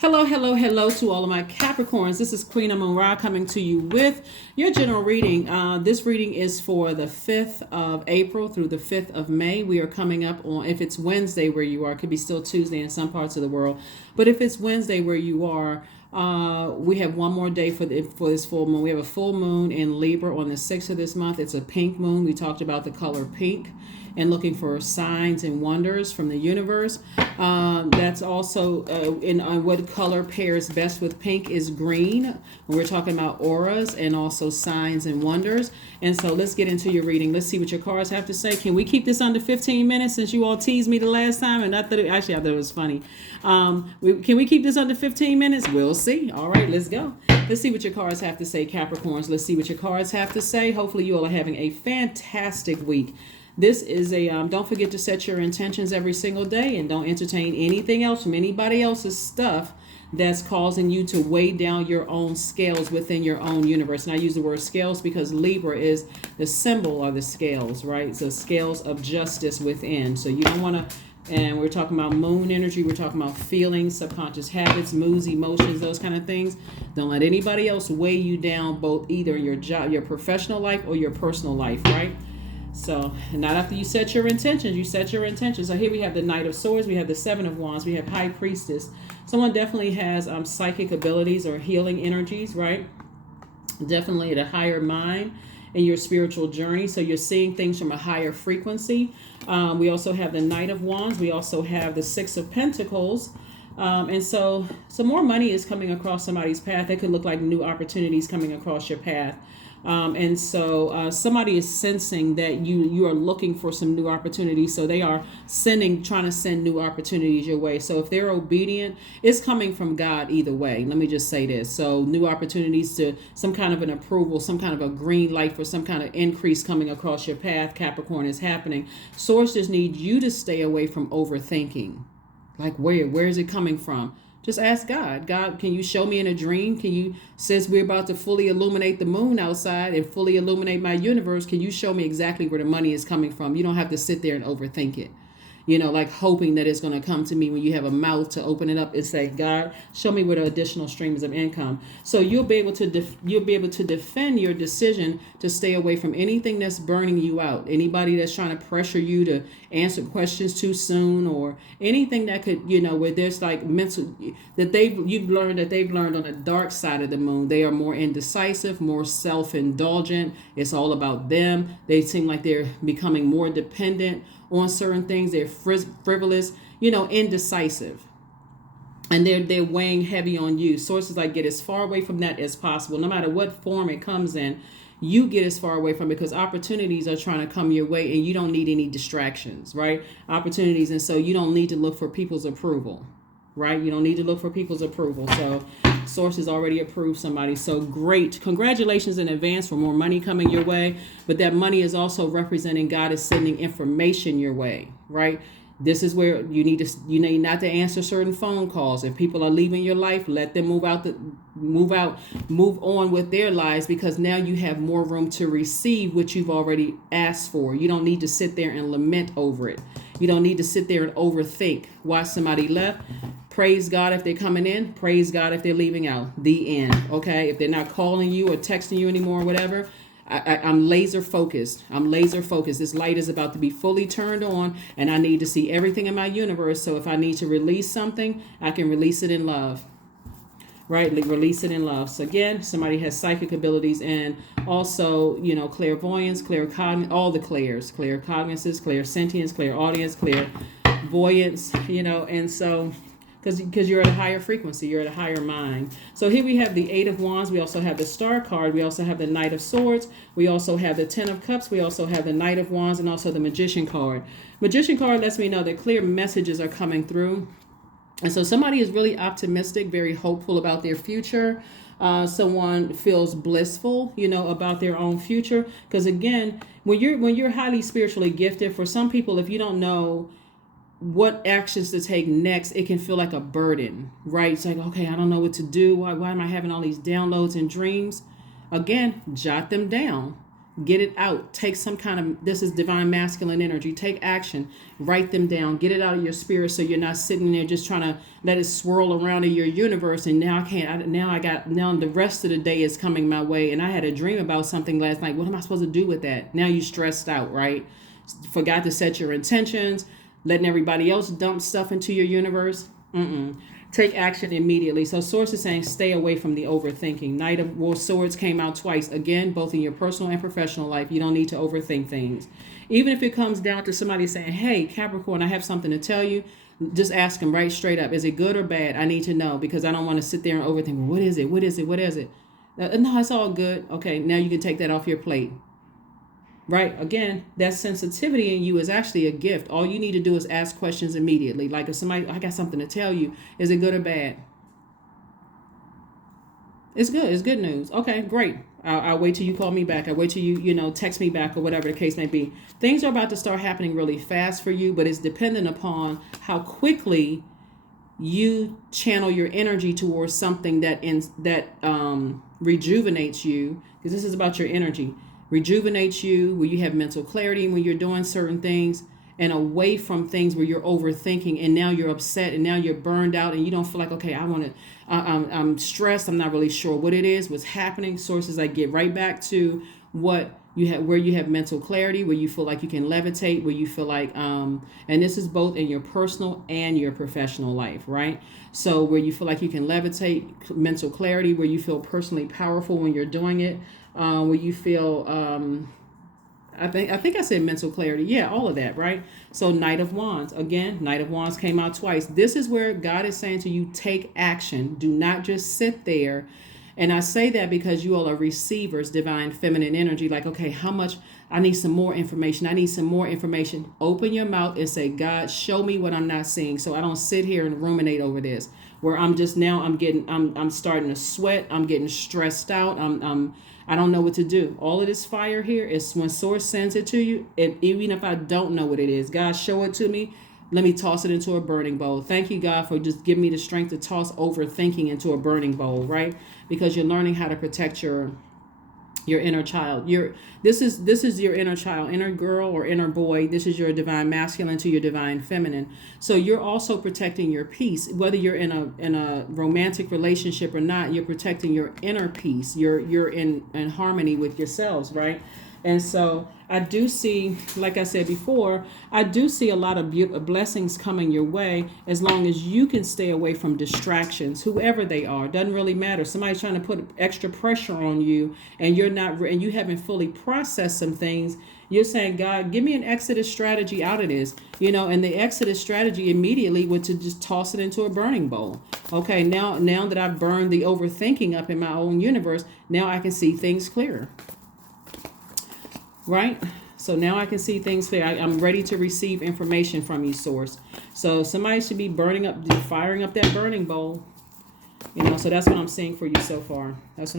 Hello, hello, hello to all of my Capricorns. This is Queen Amara coming to you with your general reading. This reading is for the 5th of April through the 5th of May. We are coming up on, if it's Wednesday where you are, it could be still Tuesday in some parts of the world, but if it's Wednesday where you are, we have one more day for this full moon. We have a full moon in Libra on the 6th of this month. It's a pink moon. We talked about the color pink and looking for signs and wonders from the universe. That's also in what color pairs best with pink is green. When we're talking about auras and also signs and wonders. And so let's get into your reading. Let's see what your cards have to say. Can we keep this under 15 minutes since you all teased me the last time? And I thought it was funny. Can we keep this under 15 minutes? We'll see. All right, let's go. Let's see what your cards have to say, Capricorns. Let's see what your cards have to say. Hopefully you all are having a fantastic week. This is a, don't forget to set your intentions every single day and don't entertain anything else from anybody else's stuff that's causing you to weigh down your own scales within your own universe. And I use the word scales because Libra is the symbol of the scales, right? So scales of justice within. So you don't want to, and we're talking about moon energy. We're talking about feelings, subconscious habits, moods, emotions, those kind of things. Don't let anybody else weigh you down, both either your job, your professional life or your personal life, right? So, not after you set your intentions, you set your intentions. So here we have the Knight of Swords, we have the Seven of Wands, we have High Priestess. Someone definitely has psychic abilities or healing energies, right? Definitely at a higher mind in your spiritual journey. So you're seeing things from a higher frequency. We also have the Knight of Wands. We also have the Six of Pentacles. And so some more money is coming across somebody's path. It could look like new opportunities coming across your path. And so somebody is sensing that you are looking for some new opportunities. So they are trying to send new opportunities your way. So if they're obedient, it's coming from God either way. Let me just say this. So new opportunities to some kind of an approval, some kind of a green light for some kind of increase coming across your path, Capricorn, is happening. Source just needs you to stay away from overthinking. Like where is it coming from? Just ask God. God, can you show me in a dream? Since we're about to fully illuminate the moon outside and fully illuminate my universe, can you show me exactly where the money is coming from? You don't have to sit there and overthink it. Like hoping that it's going to come to me when you have a mouth to open it up and say, God, show me where the additional streams of income. So you'll be able to defend your decision to stay away from anything that's burning you out. Anybody that's trying to pressure you to answer questions too soon, or anything that could, where there's like mental that they've learned on the dark side of the moon. They are more indecisive, more self-indulgent. It's all about them. They seem like they're becoming more dependent on certain things. They're frivolous, indecisive. And they're weighing heavy on you. Sources like get as far away from that as possible. No matter what form it comes in, you get as far away from it because opportunities are trying to come your way and you don't need any distractions, right? Opportunities. And so you don't need to look for people's approval, right? You don't need to look for people's approval. So sources already approved somebody. So great. Congratulations in advance for more money coming your way. But that money is also representing God is sending information your way, right? This is where you need not to answer certain phone calls. If people are leaving your life, let them move on with their lives, because now you have more room to receive what you've already asked for. You don't need to sit there and lament over it. You don't need to sit there and overthink why somebody left. Praise God if they're coming in. Praise God if they're leaving out. The end. Okay? If they're not calling you or texting you anymore or whatever, I'm laser focused. This light is about to be fully turned on, and I need to see everything in my universe. So if I need to release something, I can release it in love. Right? Release it in love. So again, somebody has psychic abilities and also, clairvoyance, claircognizance, all the clairs, claircognizance, clairsentience, clairaudience, clairvoyance, and so because you're at a higher frequency, you're at a higher mind. So here we have the Eight of Wands. We also have the Star card. We also have the Knight of Swords. We also have the Ten of Cups. We also have the Knight of Wands and also the Magician card. Magician card lets me know that clear messages are coming through. And so somebody is really optimistic, very hopeful about their future. Someone feels blissful, about their own future. Because again, when you're highly spiritually gifted, for some people, if you don't know what actions to take next, it can feel like a burden, right? It's like, okay, I don't know what to do. Why am I having all these downloads and dreams? Again, jot them down. Get it out. Take some kind of, this is divine masculine energy. Take action. Write them down. Get it out of your spirit so you're not sitting there just trying to let it swirl around in your universe. And now now the rest of the day is coming my way. And I had a dream about something last night. What am I supposed to do with that? Now you stressed out, right? Forgot to set your intentions, letting everybody else dump stuff into your universe. Take action immediately. So source is saying stay away from the overthinking. Knight of Swords came out twice. Again, both in your personal and professional life. You don't need to overthink things. Even if it comes down to somebody saying, hey, Capricorn, I have something to tell you. Just ask them right straight up. Is it good or bad? I need to know, because I don't want to sit there and overthink. What is it? What is it? What is it? No, it's all good. Okay, now you can take that off your plate. Right? Again, that sensitivity in you is actually a gift. All you need to do is ask questions immediately. Like if somebody, I got something to tell you. Is it good or bad? It's good. It's good news. Okay, great. I'll wait till you call me back. I'll wait till you text me back or whatever the case may be. Things are about to start happening really fast for you, but it's dependent upon how quickly you channel your energy towards something that rejuvenates you, because this is about your energy. Rejuvenates you, where you have mental clarity when you're doing certain things, and away from things where you're overthinking and now you're upset and now you're burned out and you don't feel like, okay, I'm stressed. I'm not really sure what it is, what's happening. Sources, I get right back to what you have, where you have mental clarity, where you feel like you can levitate, where you feel like, and this is both in your personal and your professional life, right? So where you feel like you can levitate, mental clarity, where you feel personally powerful when you're doing it. Where you feel, I think I said mental clarity. Yeah, all of that, right? So Knight of Wands. Again, Knight of Wands came out twice. This is where God is saying to you, take action. Do not just sit there. And I say that because you all are receivers, divine feminine energy. Like, okay, how much? I need some more information. I need some more information. Open your mouth and say, God, show me what I'm not seeing, so I don't sit here and ruminate over this. Where I'm starting to sweat. I'm getting stressed out. I don't know what to do. All of this fire here is when source sends it to you. Even if I don't know what it is, God, show it to me. Let me toss it into a burning bowl. Thank you, God, for just giving me the strength to toss overthinking into a burning bowl, right? Because you're learning how to protect your inner child. This is your inner child, inner girl or inner boy. This is your divine masculine to your divine feminine. So you're also protecting your peace, whether you're in a romantic relationship or not. You're protecting your inner peace. You're in harmony with yourselves, right? And so I do see, like I said before, I do see a lot of blessings coming your way, as long as you can stay away from distractions, whoever they are. Doesn't really matter. Somebody's trying to put extra pressure on you, and you haven't fully processed some things. You're saying, God, give me an exodus strategy out of this, and the exodus strategy immediately was to just toss it into a burning bowl. Okay, now that I've burned the overthinking up in my own universe, now I can see things clearer. Right? So now I can see things clear. I'm ready to receive information from you, source. So somebody should be firing up that burning bowl. So that's what I'm seeing for you so far. Let's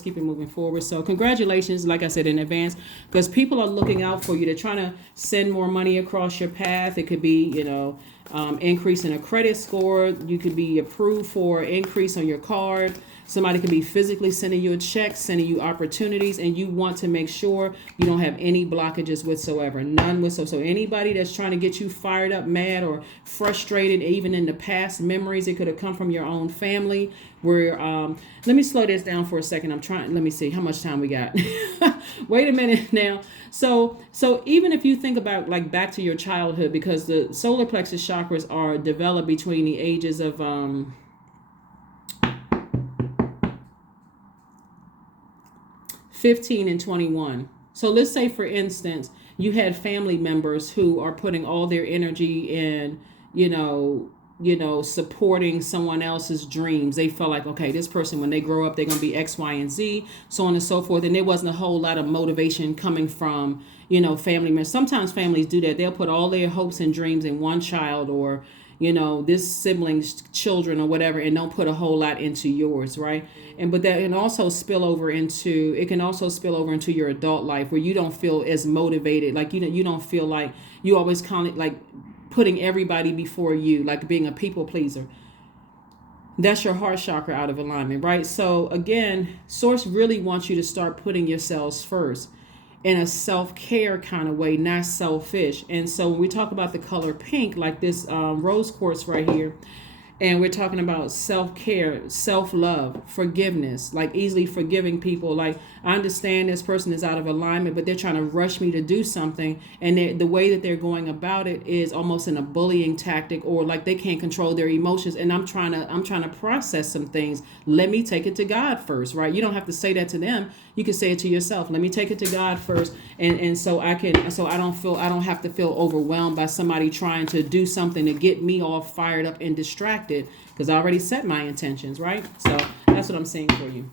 keep it moving forward. So congratulations, like I said, in advance, because people are looking out for you. They're trying to send more money across your path. It could be, increase in a credit score. You could be approved for increase on your card. Somebody can be physically sending you a check, sending you opportunities, and you want to make sure you don't have any blockages whatsoever. None whatsoever. So anybody that's trying to get you fired up, mad, or frustrated, even in the past memories, it could have come from your own family. Where let me slow this down for a second. Let me see how much time we got. Wait a minute now. So even if you think about like back to your childhood, because the solar plexus chakras are developed between the ages of 15 and 21. So let's say, for instance, you had family members who are putting all their energy in, supporting someone else's dreams. They felt like, okay, this person, when they grow up, they're going to be X, Y, and Z, so on and so forth. And there wasn't a whole lot of motivation coming from, family members. Sometimes families do that. They'll put all their hopes and dreams in one child, or this sibling's children or whatever, and don't put a whole lot into yours, right? But that can also spill over into your adult life, where you don't feel as motivated, like you don't feel like you always kind of like putting everybody before you, like being a people pleaser. That's your heart chakra out of alignment, right? So again, source really wants you to start putting yourselves first in a self-care kind of way, not selfish. And so when we talk about the color pink, like this rose quartz right here, and we're talking about self-care, self-love, forgiveness, like easily forgiving people. Like, I understand this person is out of alignment, but they're trying to rush me to do something, and the way that they're going about it is almost in a bullying tactic, or like they can't control their emotions, and I'm trying to process some things. Let me take it to God first, right? You don't have to say that to them. You can say it to yourself. Let me take it to God first, and so I don't have to feel overwhelmed by somebody trying to do something to get me all fired up and distracted, because I already set my intentions, right? So that's what I'm saying for you.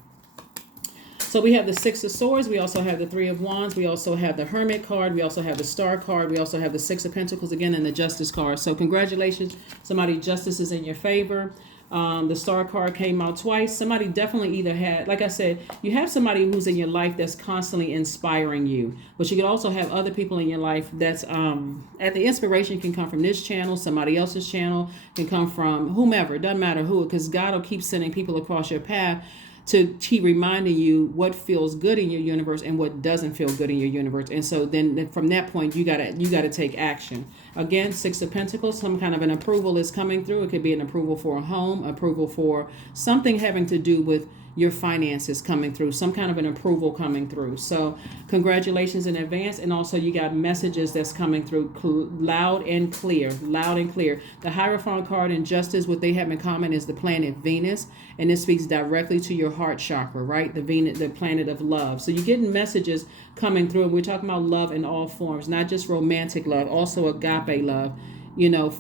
So we have the Six of Swords. We also have the Three of Wands. We also have the Hermit card. We also have the Star card. We also have the Six of Pentacles again, and the Justice card. So congratulations. Somebody, justice is in your favor. The Star card came out twice. Somebody definitely either had, like I said, you have somebody who's in your life that's constantly inspiring you, but you could also have other people in your life that's and the inspiration can come from this channel, somebody else's channel, can come from whomever. It doesn't matter who, because God will keep sending people across your path to keep reminding you what feels good in your universe and what doesn't feel good in your universe. And so then from that point, you gotta take action. Again, Six of Pentacles, some kind of an approval is coming through. It could be an approval for a home, approval for something having to do with your finances coming through, some kind of an approval coming through. So congratulations in advance. And also you got messages that's coming through loud and clear. The Hierophant card in Justice, what they have in common is the planet Venus, and this speaks directly to your heart chakra, right? The planet of love. So you're getting messages coming through, and we're talking about love in all forms, not just romantic love, also agape love,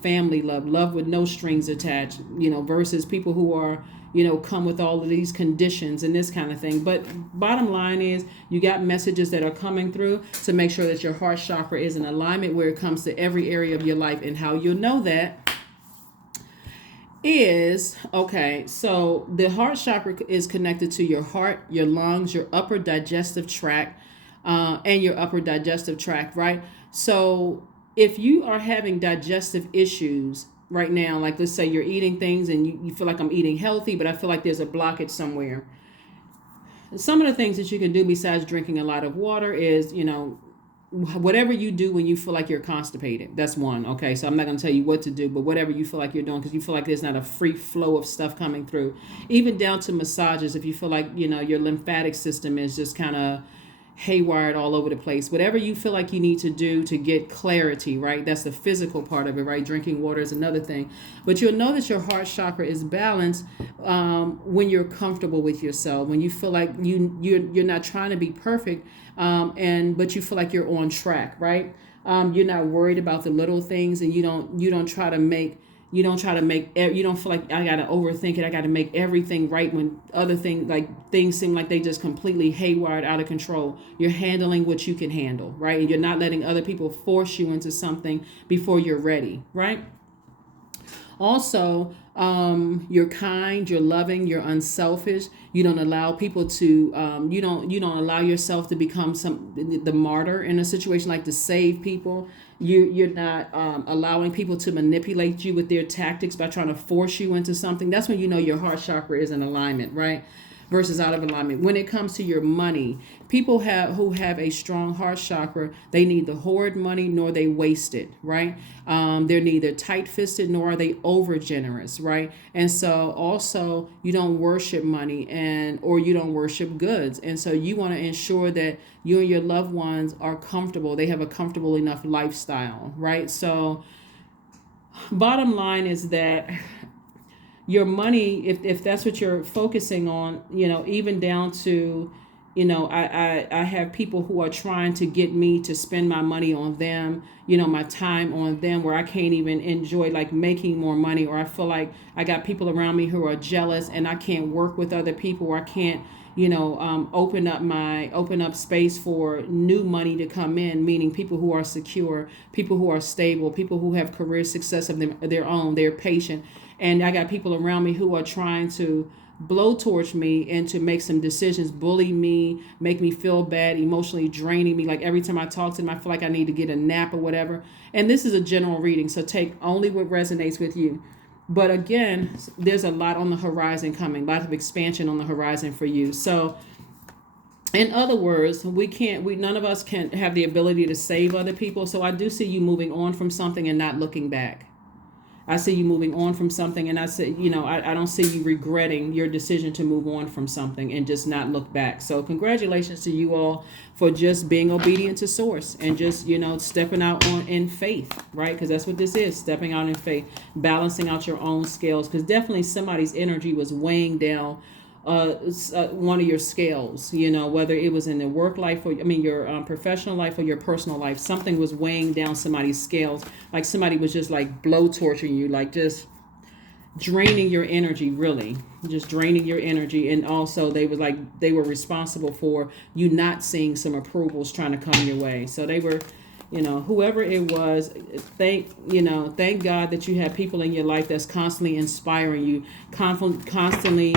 family love with no strings attached, versus people who are, come with all of these conditions and this kind of thing. But bottom line is, you got messages that are coming through to make sure that your heart chakra is in alignment where it comes to every area of your life. And how you'll know that is, okay, so the heart chakra is connected to your heart, your lungs, your upper digestive tract, and your upper digestive tract, right? So if you are having digestive issues right now, like let's say you're eating things and you feel like I'm eating healthy, but I feel like there's a blockage somewhere. Some of the things that you can do besides drinking a lot of water is, whatever you do when you feel like you're constipated. That's one. Okay, so I'm not going to tell you what to do, but whatever you feel like you're doing, because you feel like there's not a free flow of stuff coming through. Even down to massages, if you feel like, your lymphatic system is just kind of haywired all over the place. Whatever you feel like you need to do to get clarity, right? That's the physical part of it, right? Drinking water is another thing. But you'll know that your heart chakra is balanced when you're comfortable with yourself, when you feel like you're not trying to be perfect, but you feel like you're on track, right? You're not worried about the little things, and you don't feel like I gotta overthink it, I gotta make everything right, when other things seem like they just completely haywired, out of control. You're handling what you can handle, right? And you're not letting other people force you into something before you're ready, right? Also, you're kind, you're loving, you're unselfish. You don't allow people to, you don't allow yourself to become the martyr in a situation, like to save people. You're not allowing people to manipulate you with their tactics by trying to force you into something. That's when you know your heart chakra is in alignment, right? Versus out of alignment. When it comes to your money, people who have a strong heart chakra, they neither hoard money nor they waste it, right? They're neither tight-fisted nor are they over-generous, right? And so also you don't worship money or you don't worship goods. And so you want to ensure that you and your loved ones are comfortable. They have a comfortable enough lifestyle, right? So bottom line is that your money, if that's what you're focusing on, even down to, I have people who are trying to get me to spend my money on them, my time on them, where I can't even enjoy like making more money, or I feel like I got people around me who are jealous and I can't work with other people, or I can't, open up space for new money to come in, meaning people who are secure, people who are stable, people who have career success of their own, they're patient. And I got people around me who are trying to blowtorch me and to make some decisions, bully me, make me feel bad, emotionally draining me. Like every time I talk to them, I feel like I need to get a nap or whatever. And this is a general reading, so take only what resonates with you. But again, there's a lot on the horizon coming, a lot of expansion on the horizon for you. So in other words, none of us can have the ability to save other people. So I do see you moving on from something and not looking back. I see you moving on from something, and I say, I don't see you regretting your decision to move on from something and just not look back. So congratulations to you all for just being obedient to source and just, stepping out in faith, right? Because that's what this is, stepping out in faith, balancing out your own scales, because definitely somebody's energy was weighing down one of your scales, whether it was in the work life or your professional life or your personal life. Something was weighing down somebody's scales, like somebody was just like blow torching you, like just draining your energy, really just draining your energy. And also they were responsible for you not seeing some approvals trying to come your way. So they were, whoever it was, thank God that you have people in your life that's constantly inspiring you, constantly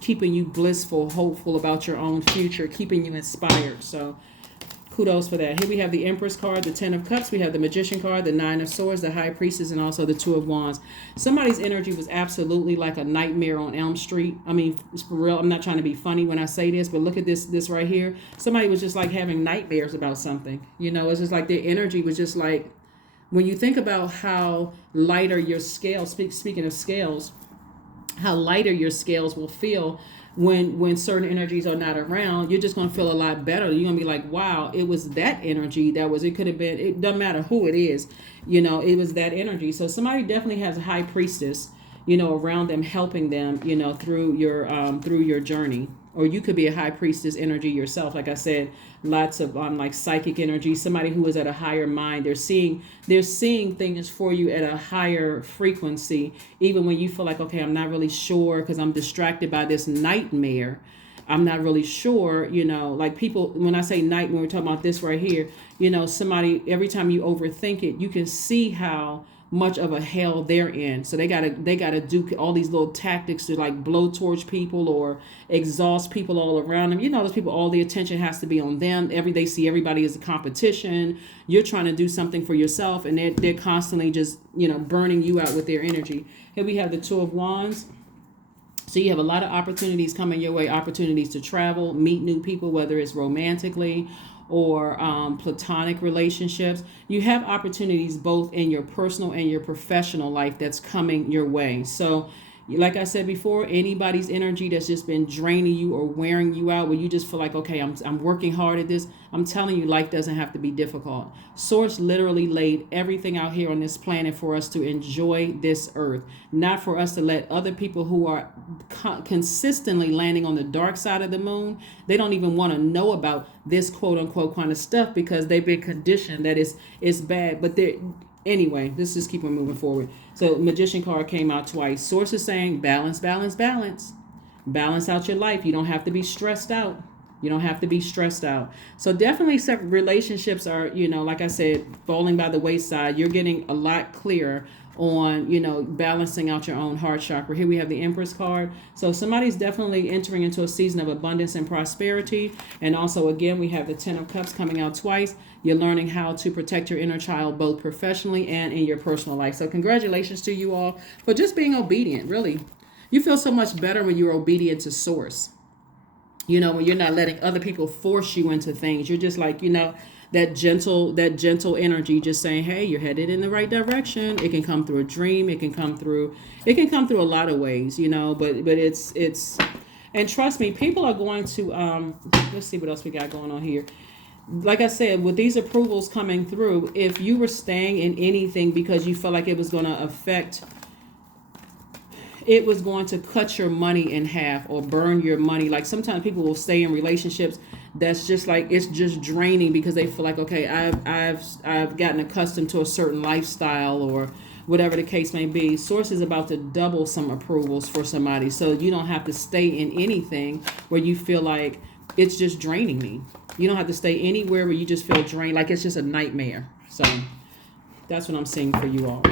keeping you blissful, hopeful about your own future, keeping you inspired. So kudos for that. Here we have the Empress card, the Ten of Cups. We have the Magician card, the Nine of Swords, the High Priestess, and also the Two of Wands. Somebody's energy was absolutely like a nightmare on Elm Street. I mean, it's for real. I'm not trying to be funny when I say this, but look at this right here. Somebody was just like having nightmares about something. It's just like their energy was just like, when you think about how lighter your scales, speaking of scales, how lighter your scales will feel when certain energies are not around, you're just going to feel a lot better. You're going to be like, wow, it was that energy it could have been, it doesn't matter who it is, it was that energy. So somebody definitely has a high priestess, around them, helping them, through your journey. Or you could be a high priestess energy yourself. Like I said, lots of like psychic energy, somebody who is at a higher mind. They're seeing things for you at a higher frequency, even when you feel like, okay, I'm not really sure because I'm distracted by this nightmare. I'm not really sure, like people, when I say nightmare, we're talking about this right here, somebody, every time you overthink it, you can see how much of a hell they're in. So they gotta do all these little tactics to like blowtorch people or exhaust people all around them. Those people, all the attention has to be on them. They see everybody as a competition. You're trying to do something for yourself, and they're constantly just burning you out with their energy. Here we have the Two of Wands. So you have a lot of opportunities coming your way, opportunities to travel, meet new people, whether it's romantically or platonic relationships. You have opportunities both in your personal and your professional life that's coming your way. So like I said before, anybody's energy that's just been draining you or wearing you out, where you just feel like, okay, I'm working hard at this. I'm telling you, life doesn't have to be difficult. Source literally laid everything out here on this planet for us to enjoy this earth, not for us to let other people who are consistently landing on the dark side of the moon. They don't even want to know about this quote unquote kind of stuff because they've been conditioned that it's bad. But anyway, let's just keep on moving forward. So Magician card came out twice. Source is saying balance, balance, balance. Balance out your life. You don't have to be stressed out. You don't have to be stressed out. So definitely some relationships are, like I said, falling by the wayside. You're getting a lot clearer on, balancing out your own heart chakra. Here we have the Empress card. So somebody's definitely entering into a season of abundance and prosperity. And also, again, we have the Ten of Cups coming out twice. You're learning how to protect your inner child, both professionally and in your personal life. So congratulations to you all for just being obedient. Really, you feel so much better when you're obedient to source. When you're not letting other people force you into things. You're just like, that gentle energy, just saying, hey, you're headed in the right direction. It can come through a dream. It can come through a lot of ways, but it's, and trust me, people are going to, let's see what else we got going on here. Like I said, with these approvals coming through, if you were staying in anything because you felt like it was going to cut your money in half or burn your money. Like sometimes people will stay in relationships that's just like, it's just draining because they feel like, okay, I've gotten accustomed to a certain lifestyle or whatever the case may be. Source is about to double some approvals for somebody. So you don't have to stay in anything where you feel like it's just draining me. You don't have to stay anywhere where you just feel drained, like it's just a nightmare. So that's what I'm seeing for you all.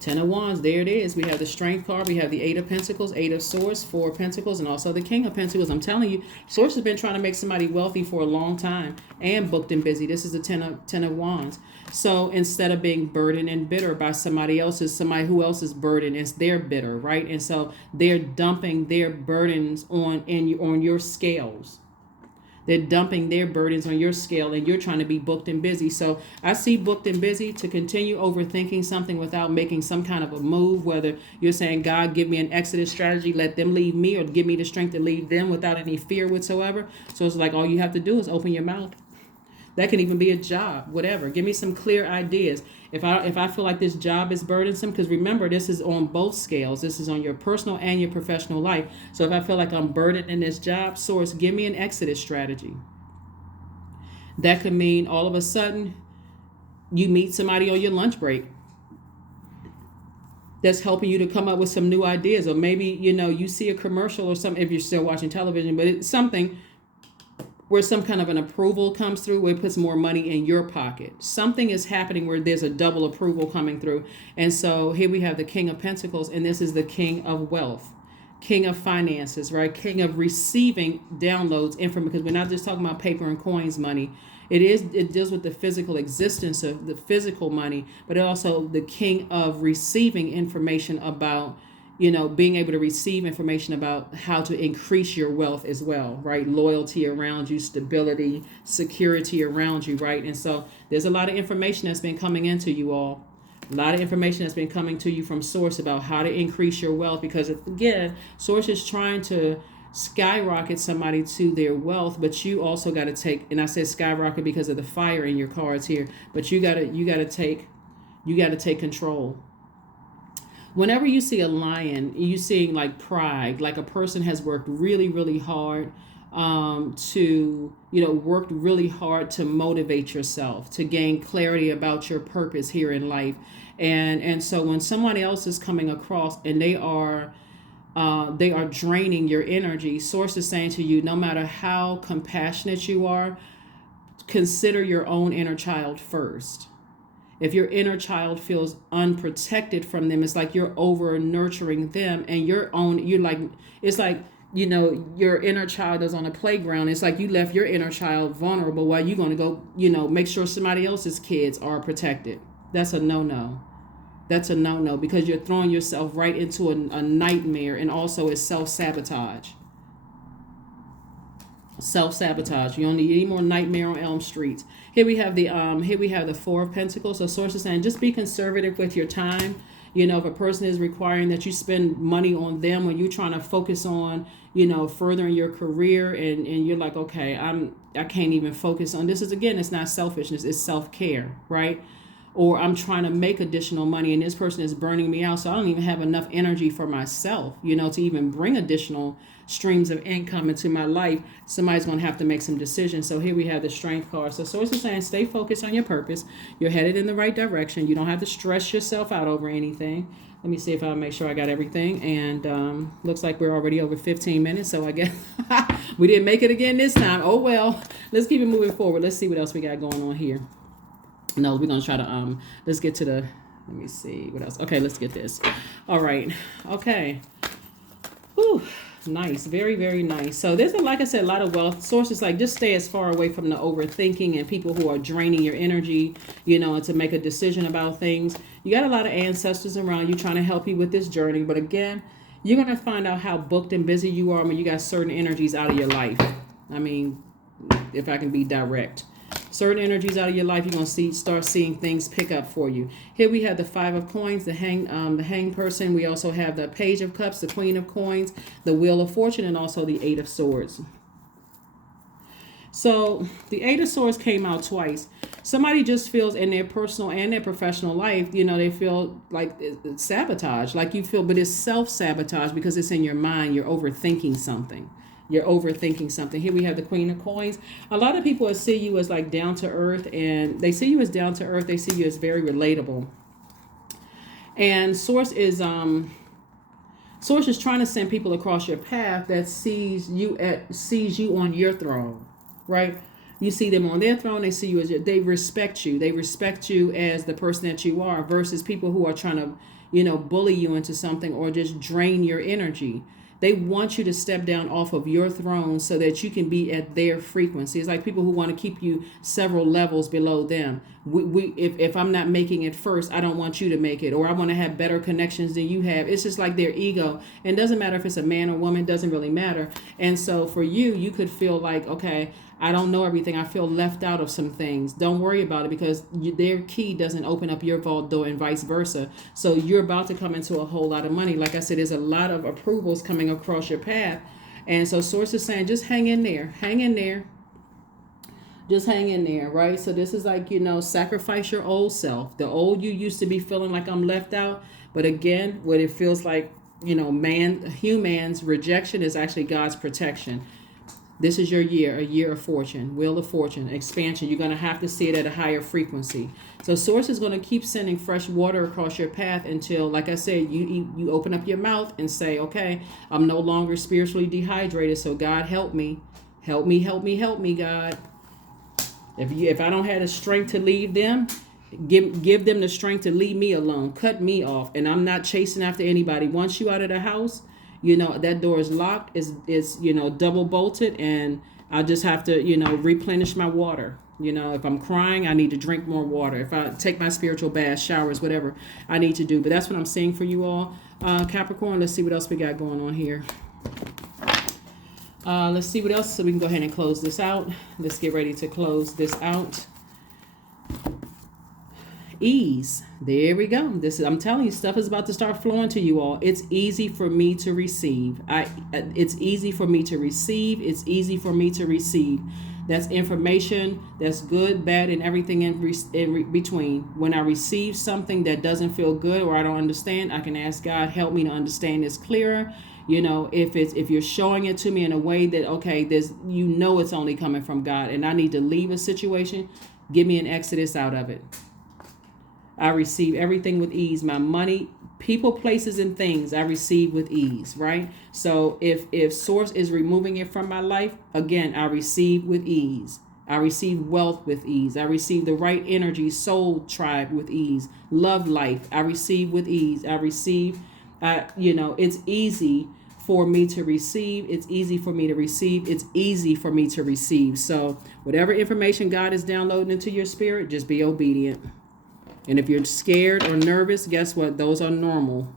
Ten of Wands, there it is. We have the Strength card. We have the Eight of Pentacles, Eight of Swords, Four of Pentacles, and also the King of Pentacles. I'm telling you, Source has been trying to make somebody wealthy for a long time and booked and busy. This is the Ten of Wands. So instead of being burdened and bitter by somebody who else's burden, it's their bitter, right? And so they're dumping their burdens on your scales. They're dumping their burdens on your scale, and you're trying to be booked and busy. So I see booked and busy to continue overthinking something without making some kind of a move, whether you're saying, God, give me an exodus strategy, let them leave me, or give me the strength to leave them without any fear whatsoever. So it's like all you have to do is open your mouth. That can even be a job, whatever. Give me some clear ideas. If I feel like this job is burdensome, because remember, this is on both scales. This is on your personal and your professional life. So if I feel like I'm burdened in this job, Source, give me an exodus strategy. That could mean all of a sudden you meet somebody on your lunch break that's helping you to come up with some new ideas. Or maybe, you see a commercial or something, if you're still watching television, but it's something where some kind of an approval comes through, where it puts more money in your pocket. Something is happening where there's a double approval coming through. And so here we have the King of Pentacles, and this is the King of Wealth, King of Finances, right? King of receiving downloads, information, because we're not just talking about paper and coins money. It deals with the physical existence of the physical money, but also the King of receiving information about, being able to receive information about how to increase your wealth as well, right? Loyalty around you, stability, security around you, right? And so there's a lot of information that's been coming into you all. A lot of information that's been coming to you from Source about how to increase your wealth, because again, Source is trying to skyrocket somebody to their wealth, but you also got to take, and I said skyrocket because of the fire in your cards here, but you got to take control. Whenever you see a lion, you seeing like pride, like a person has worked really, really hard worked really hard to motivate yourself, to gain clarity about your purpose here in life. And so when somebody else is coming across and they are draining your energy, Source is saying to you, no matter how compassionate you are, consider your own inner child first. If your inner child feels unprotected from them, it's like you're over nurturing them, and it's like, your inner child is on a playground. It's like you left your inner child vulnerable while you're going to go, make sure somebody else's kids are protected. That's a no-no. That's a no-no, because you're throwing yourself right into a nightmare, and also it's self-sabotage. Self-sabotage. You don't need any more Nightmare on Elm Street. Here we have the Four of Pentacles. So Source is saying, just be conservative with your time. If a person is requiring that you spend money on them when you're trying to focus on, furthering your career, and you're like, okay, I can't even focus on this. It's not selfishness, it's self-care, right? Or I'm trying to make additional money and this person is burning me out, so I don't even have enough energy for myself, to even bring additional streams of income into my life. Somebody's going to have to make some decisions. So here we have the Strength card. So Source is saying, stay focused on your purpose. You're headed in the right direction. You don't have to stress yourself out over anything. Let me see if I'll make sure I got everything. And looks like we're already over 15 minutes. So I guess we didn't make it again this time. Oh, well, let's keep it moving forward. Let's see what else we got going on here. No, we're going to try to, let's get to let me see what else. Okay, let's get this. All right. Okay. Whew. Nice. Very, very nice. So there's, like I said, a lot of wealth. Source is like, just stay as far away from the overthinking and people who are draining your energy, and to make a decision about things. You got a lot of ancestors around you trying to help you with this journey. But again, you're going to find out how booked and busy you are when you got certain energies out of your life. I mean, if I can be direct. Certain energies out of your life, you're going to start seeing things pick up for you. Here we have the Five of Coins, the hang person. We also have the Page of Cups, the Queen of Coins, the Wheel of Fortune, and also the Eight of Swords. So the Eight of Swords came out twice. Somebody just feels in their personal and their professional life, they feel like it's sabotage, like you feel, but it's self-sabotage because it's in your mind. You're overthinking something. You're overthinking something. Here we have the Queen of Coins. A lot of people see you as like down to earth, and they see you as down to earth. They see you as very relatable. And Source is trying to send people across your path that sees you on your throne, right? You see them on their throne. They see you as they respect you. They respect you as the person that you are, versus people who are trying to, bully you into something or just drain your energy. They want you to step down off of your throne so that you can be at their frequency. It's like people who want to keep you several levels below them. If I'm not making it first, I don't want you to make it, or I want to have better connections than you have. It's just like their ego. And it doesn't matter if it's a man or woman, doesn't really matter. And so for you could feel like, okay, I don't know everything. I feel left out of some things. Don't worry about it, because their key doesn't open up your vault door and vice versa. So you're about to come into a whole lot of money. Like I said, there's a lot of approvals coming across your path. And so Source is saying, just hang in there. Hang in there. Just hang in there, right? So this is like, sacrifice your old self. The old you used to be feeling like I'm left out. But again, what it feels like, human's rejection is actually God's protection. This is your year, a year of fortune, wheel of fortune, expansion. You're going to have to see it at a higher frequency. So Source is going to keep sending fresh water across your path until, like I said, you open up your mouth and say, okay, I'm no longer spiritually dehydrated. So God, help me. Help me, help me, help me, God. If I don't have the strength to leave them, give them the strength to leave me alone. Cut me off. And I'm not chasing after anybody. Once you out of the house, that door is locked, is double bolted, and I just have to, replenish my water. If I'm crying, I need to drink more water. If I take my spiritual baths, showers, whatever I need to do. But that's what I'm seeing for you all, Capricorn. Let's see what else we got going on here. Let's see what else, so we can go ahead and close this out. Let's get ready to close this out. Ease. There we go. I'm telling you, stuff is about to start flowing to you all. It's easy for me to receive. It's easy for me to receive. It's easy for me to receive. That's information that's good, bad, and everything in between. When I receive something that doesn't feel good or I don't understand, I can ask God, help me to understand this clearer. If you're showing it to me in a way that, okay, it's only coming from God, and I need to leave a situation, give me an exodus out of it. I receive everything with ease. My money, people, places, and things I receive with ease, right? So if Source is removing it from my life, again, I receive with ease. I receive wealth with ease. I receive the right energy, soul tribe with ease. Love life, I receive with ease. I receive, it's easy for me to receive. It's easy for me to receive. It's easy for me to receive. So whatever information God is downloading into your spirit, just be obedient. And if you're scared or nervous, guess what? Those are normal.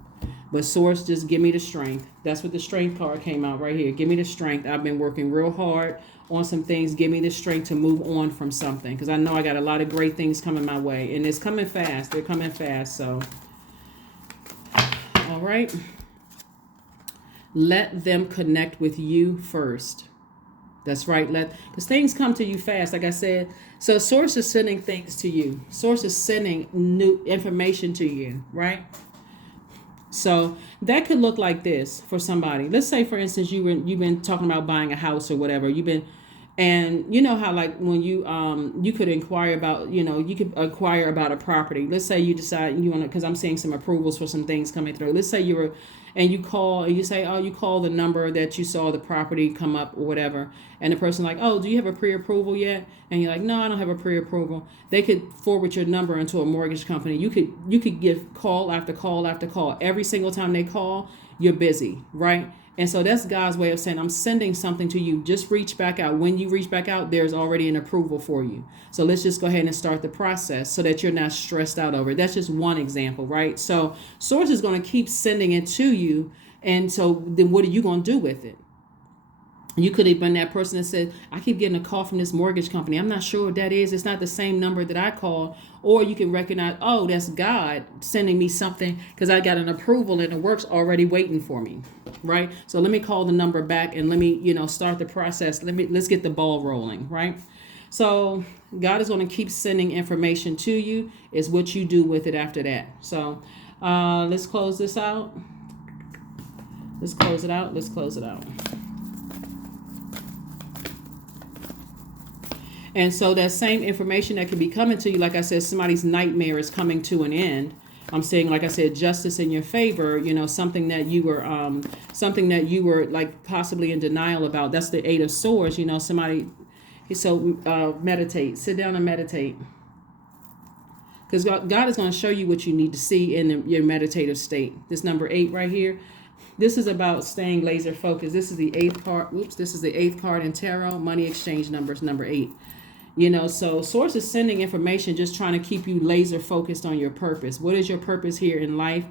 But Source, just give me the strength. That's what the strength card came out right here. Give me the strength. I've been working real hard on some things. Give me the strength to move on from something. Because I know I got a lot of great things coming my way. And it's coming fast. They're coming fast. So, all right. Let them connect with you first. That's right. Because things come to you fast, like I said. So Source is sending things to you. Source is sending new information to you, right? So that could look like this for somebody. Let's say, for instance, you've been talking about buying a house or whatever. And you know how, like, when you could inquire about, you could inquire about a property. Let's say you decide you want to, because I'm seeing some approvals for some things coming through. Let's say you call and you say, oh, you call the number that you saw the property come up or whatever. And the person like, oh, do you have a pre-approval yet? And you're like, no, I don't have a pre-approval. They could forward your number into a mortgage company. You could give call after call after call. Every single time they call, you're busy, right? And so that's God's way of saying, I'm sending something to you. Just reach back out. When you reach back out, there's already an approval for you. So let's just go ahead and start the process so that you're not stressed out over it. That's just one example, right? So Source is going to keep sending it to you. And so then what are you going to do with it? You could have been that person that said, I keep getting a call from this mortgage company. I'm not sure what that is. It's not the same number that I called. Or you can recognize, oh, that's God sending me something because I got an approval and the work's already waiting for me, right? So let me call the number back and let me, start the process. Let's get the ball rolling, right? So God is going to keep sending information to you. It's what you do with it after that. So let's close this out. Let's close it out. Let's close it out. And so that same information that could be coming to you, like I said, somebody's nightmare is coming to an end. I'm saying, like I said, justice in your favor, something that you were like possibly in denial about. That's the Eight of Swords, somebody. So meditate, sit down and meditate. because God is going to show you what you need to see in your meditative state. This number 8 right here, this is about staying laser focused. This is the 8th card. Oops, this is the 8th card in tarot. Money exchange numbers, number 8. You know, so source is sending information, just trying to keep you laser focused on your purpose. What is your purpose here in life?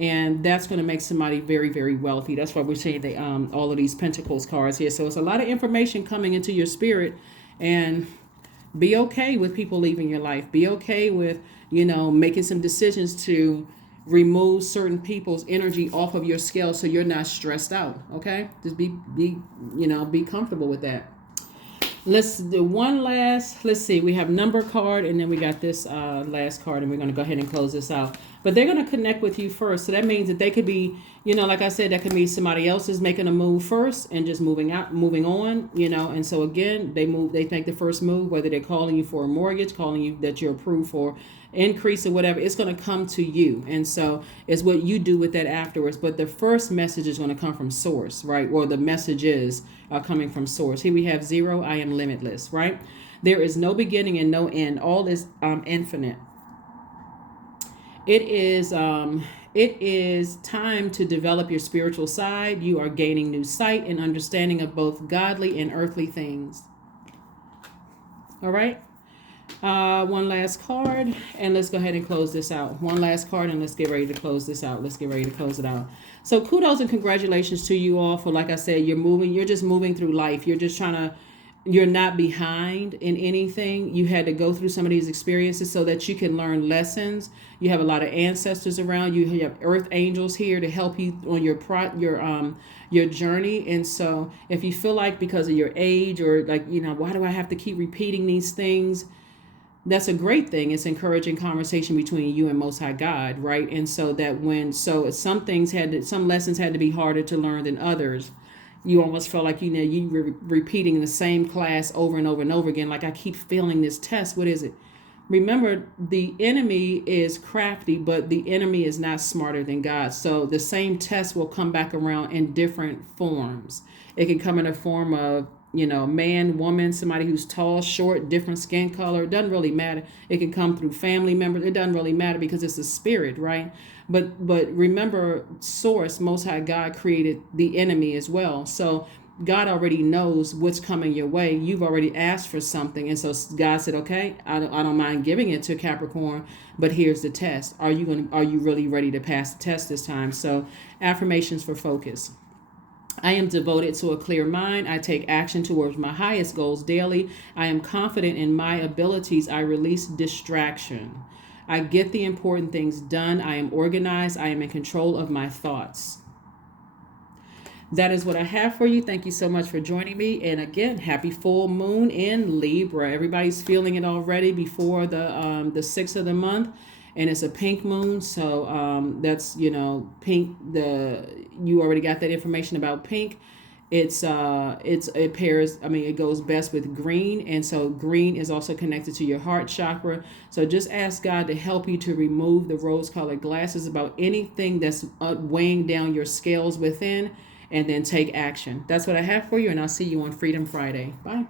And that's going to make somebody very, very wealthy. That's why we're saying they, all of these Pentacles cards here. So it's a lot of information coming into your spirit, and be okay with people leaving your life. Be okay with, you know, making some decisions to remove certain people's energy off of your scale so you're not stressed out. Okay, just be comfortable with that. Let's do one last, let's see, we have number card, and then we got this last card, and we're going to go ahead and close this out. But they're going to connect with you first. So that means that they could be, you know, like I said, that could be somebody else is making a move first and just moving on, you know. And so again, they make the first move, whether they're calling you for a mortgage, calling you that you're approved for increase or whatever, it's going to come to you. And so it's what you do with that afterwards. But the first message is going to come from source, right? Or the messages are coming from source. Here we have 0, I am limitless, right? There is no beginning and no end. All is infinite. It is time to develop your spiritual side. You are gaining new sight and understanding of both godly and earthly things. All right. One last card, and let's go ahead and close this out. One last card, and let's get ready to close this out. Let's get ready to close it out. So kudos and congratulations to you all for, like I said, you're just moving through life. You're not behind in anything. You had to go through some of these experiences so that you can learn lessons. You have a lot of ancestors around you. You have earth angels here to help you on your journey. And so if you feel like because of your age or like, you know, why do I have to keep repeating these things? That's a great thing. It's encouraging conversation between you and Most High God, right? And so some lessons had to be harder to learn than others. You almost felt like, you know, you were repeating the same class over and over and over again. Like, I keep failing this test. What is it? Remember, the enemy is crafty, but the enemy is not smarter than God. So the same test will come back around in different forms. It can come in a form of, you know, man, woman, somebody who's tall, short, different skin color. It doesn't really matter. It can come through family members. It doesn't really matter because it's a spirit, right? But remember, source, Most High God created the enemy as well. So God already knows what's coming your way. You've already asked for something. And so God said, okay, I don't mind giving it to Capricorn, but here's the test. Are you really ready to pass the test this time? So affirmations for focus. I am devoted to a clear mind. I take action towards my highest goals daily. I am confident in my abilities. I release distraction. I get the important things done. I am organized. I am in control of my thoughts. That is what I have for you. Thank you so much for joining me. And again, happy full moon in Libra. Everybody's feeling it already before the 6th of the month. And it's a pink moon, so that's, you know, pink. You already got that information about pink. It pairs. I mean, it goes best with green, and so green is also connected to your heart chakra. So just ask God to help you to remove the rose-colored glasses about anything that's weighing down your scales within, and then take action. That's what I have for you, and I'll see you on Freedom Friday. Bye.